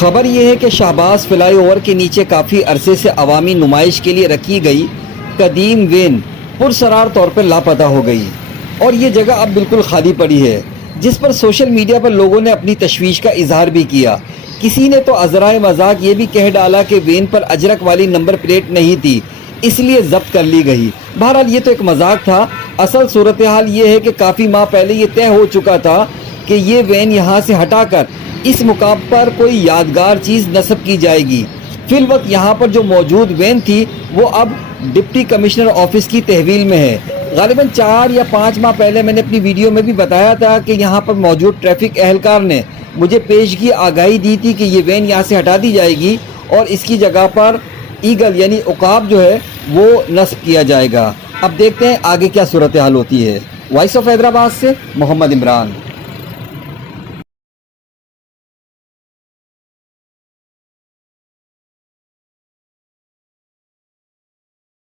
خبر یہ ہے کہ شہباز فلائی اوور کے نیچے کافی عرصے سے عوامی نمائش کے لیے رکھی گئی قدیم وین پرسرار طور پر لاپتہ ہو گئی اور یہ جگہ اب بالکل خالی پڑی ہے، جس پر سوشل میڈیا پر لوگوں نے اپنی تشویش کا اظہار بھی کیا۔ کسی نے تو عذرائے مذاق یہ بھی کہہ ڈالا کہ وین پر اجرک والی نمبر پلیٹ نہیں تھی، اس لیے ضبط کر لی گئی۔ بہرحال یہ تو ایک مذاق تھا، اصل صورتحال یہ ہے کہ کافی ماہ پہلے یہ طے ہو چکا تھا کہ یہ وین یہاں سے ہٹا کر اس مقام پر کوئی یادگار چیز نصب کی جائے گی۔ فی الوقت یہاں پر جو موجود وین تھی وہ اب ڈپٹی کمشنر آفس کی تحویل میں ہے۔ غالباً 4 یا 5 ماہ پہلے میں نے اپنی ویڈیو میں بھی بتایا تھا کہ یہاں پر موجود ٹریفک اہلکار نے مجھے پیشگی آگاہی دی تھی کہ یہ وین یہاں سے ہٹا دی جائے گی اور اس کی جگہ پر ایگل یعنی عقاب جو ہے وہ نصب کیا جائے گا۔ اب دیکھتے ہیں آگے کیا صورتحال ہوتی ہے۔ وائس آف حیدرآباد سے محمد عمران۔